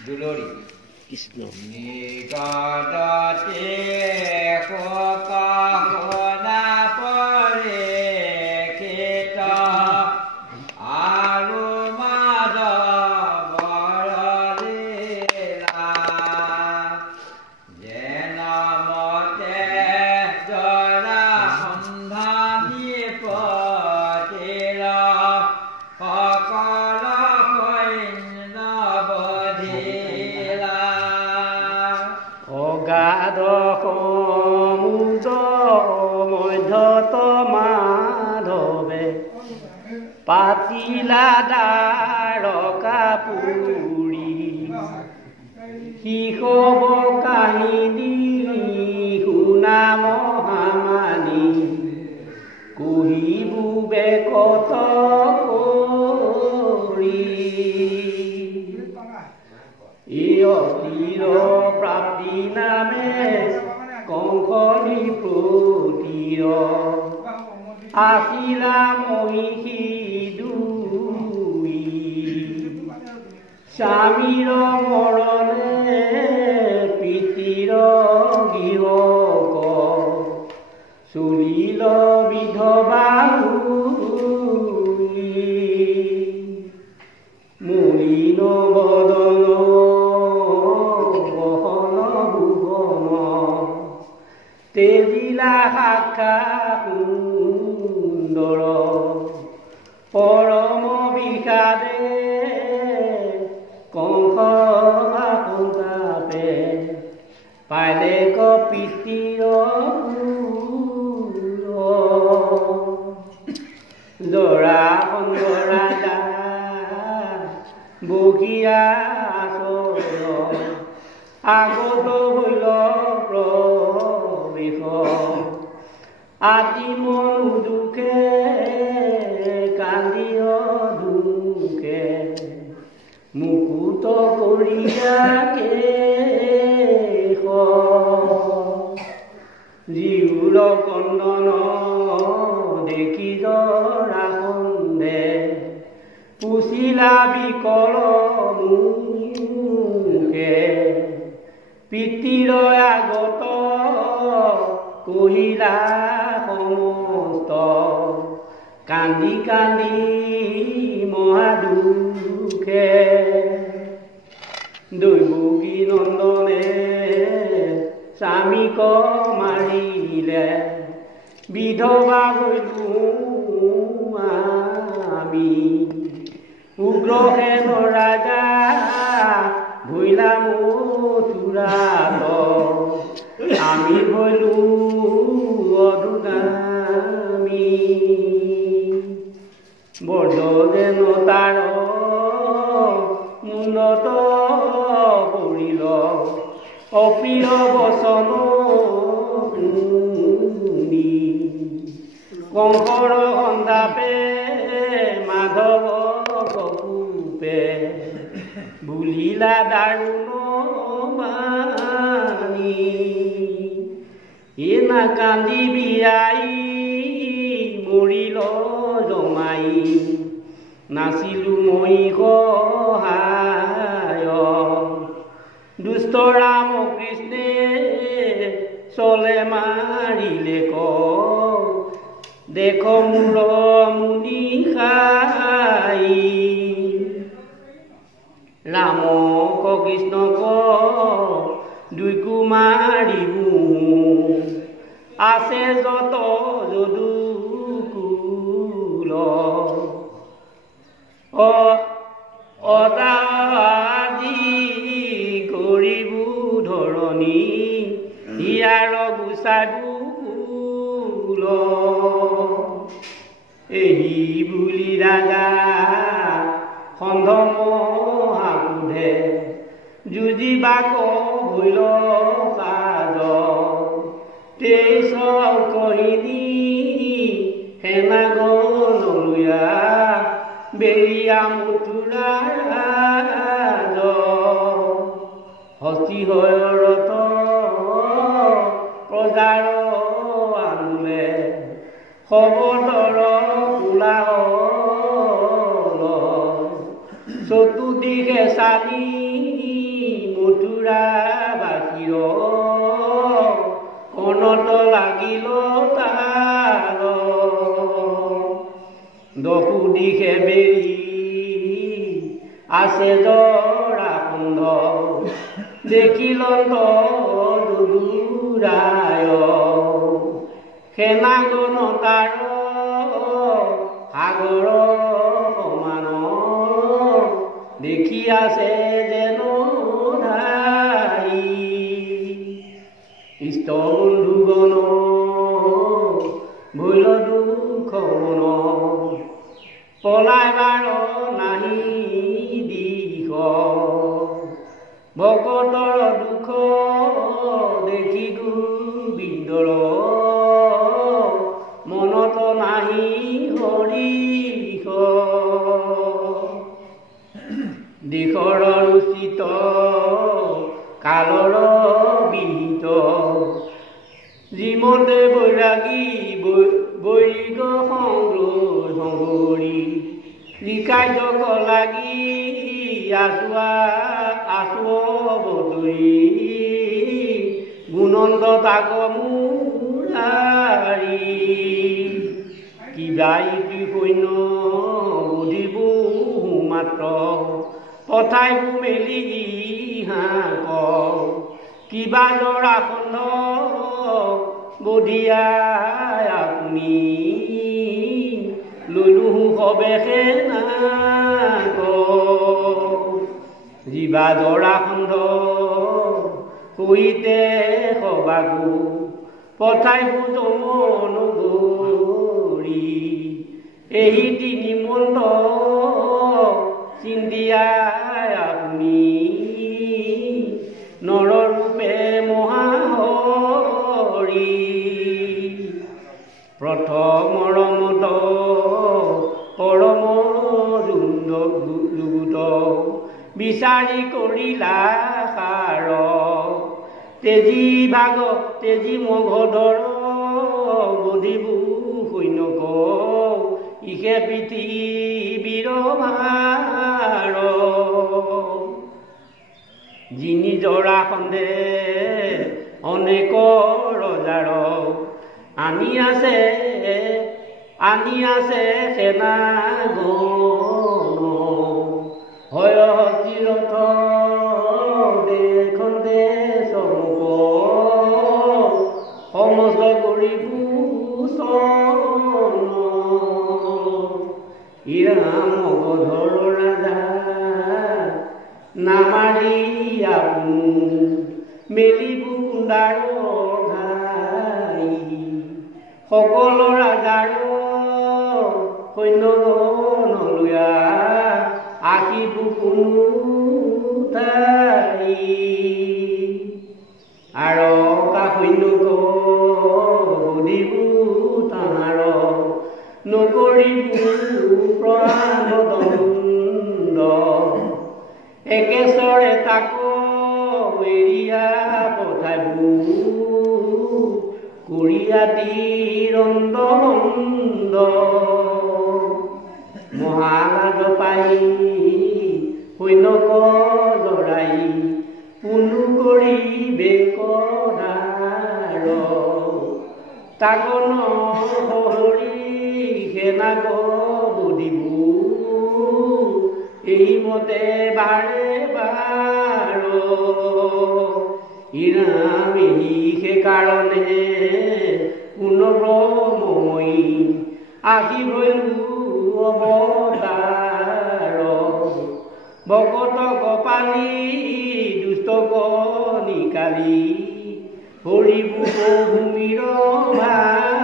দুলৰি কৃষ্ণ নিকটতে ককাহনা পৰে খেত আৰু মাধৱৰ লীলা যেনমতে জৰা সন্ধানী পতিৰ সকল অগাধ সমুদ্ৰ মধ্যত মাধৱে পাতিলা দ্বাৰকা পুৰি শিশৱ কাহিনী শুনা মহামানী কহিবুবে কত অতীৰ প্ৰাপ্তি নামে কংসনি প্ৰতীৰ আছিলা মহিষী দুই স্বামীৰ মৰণে পিতৃৰ গৃহক চলিল বিধৱা মলিন বদন তেজিলা শাখা সুন্দৰ পৰম বিষাদে কংস সন্তাপে পালে পিতৃৰ জৰা ৰাজা বহিয়া আগত হইল আতি মন দুখে কান্দিয় দুখে মুকুত কৰিয়াকে জীউৰ কন্দন দেখি জৰা সন্দে পুচিলা বিকল মুখে পিতৃৰ আগত কহিলা সমস্ত কান্দি কান্দি মহাদুখে দৈৱকী নন্দনে স্বামীক মাৰিলে বিধৱা হৈলো আমি উগ্ৰসেন ৰাজা ভৈলা মথুৰাত আমি হইলো অধুগামী বৰদন তাৰ মুণ্ডত পৰিল অপ্ৰিয় বচন শুনি কংসৰ সন্তাপে মাধৱ কপুপে বুলিলা দাৰুণ মানি এনা কান্দি বিয়াই মৰিল জমাই নাচিলো মই সহায় দুষ্ট ৰাম কৃষ্ণে চলে মাৰিলে ক দেখ মূৰ মুনি খাই ৰামক কৃষ্ণক দুই কুমাৰীবো আছে যত যদুকুল অদাদি কৰিবো ধৰণী হিয়াৰ গুচাবুকুল এই বুলি ৰাজা সন্ধ মহাকুধে যুঁজিবাক হইল সাজ তেইছ কহিনী সেনা গলুয়া বেৰিয়া মথুৰাজ হস্তি হৰত প্ৰজাৰ আনুলে খবৰৰ কোলাহল চতুৰ্দিশে চালি মথুৰা বাসীৰ কণত লাগিল তাৰ দহু দিশে বেৰি আছে জৰাসন্ধ দেখিল দুৰায় সেনাগণ তাৰ সাগৰ সমান দেখি আছে যেন ধাই ইষ্ট বন্ধুগণ ভৈল দুখ মন পলাইবাৰ নাহি দিশ ভকতৰ দুখ দেখি গোবিন্দৰ মনত নাহি হৰিষ দিশৰ উচিত কালৰ বিহিত যিমতে বৈৰাগী বৈৰিগ সংগৰি লিকাৰ্যক লাগি আছো বতৰি গুণন্দ তাক মুৰাৰি কিবা ইতি সৈন্য বুধিব মাত্ৰ পঠাইবোৰ মেলি হাঁক কিবা জৰাসন্ধ বধিয়াই আপুনি ললো সবে সেনাক জীৱা জৰাসন্ধ সহিতে সবাগো পঠাইবোৰ তমনগৰি এই তিনিমন্ত চিন্দিয়াই আপুনি নৰৰূপে মহাহৰি প্ৰথমৰমত পৰম যুগুত বিচাৰি কৰিলা সাৰ তেজী ভাগ তেজী মগধৰ বধিবু সৈন্যক ইহে পৃথিৱীৰ ভাৰ যিনি জৰাসন্ধে অনেক ৰজাৰ আনি আছে সেনাগণ হয় তীৰথ দেশে চমক সমস্ত কৰিভূষণ ইৰাম মগধৰ ৰাজা নামাৰি আপোন মেলিবু কুণ্ডাৰ ঘাই সকল ৰাজাৰ সৈন্যগণলৈয়া আহিবু কোনো ঠাই আৰকা সৈন্যক বুধিবু তাহাৰ নকৰিবু প্ৰাণদণ্ড একেশ্বৰে তাক এৰিয়া পঠাইবু কৰিয়া তিৰন্দ বন্ধ মহালাজ পাই সৈন্যক জৰাই পুনু কৰি বেকধাৰ তাক নহৰি সেনাক বুধিবু এইমতে বাৰে বাৰ ইৰামী সেইকাৰণে পুনৰ্ব্ৰহ্মময়ী আহি ভৈলু অৱতাৰ ভকত কপালী দুষ্টক নিকালি হৰিবু ভূমিৰ ভাৰ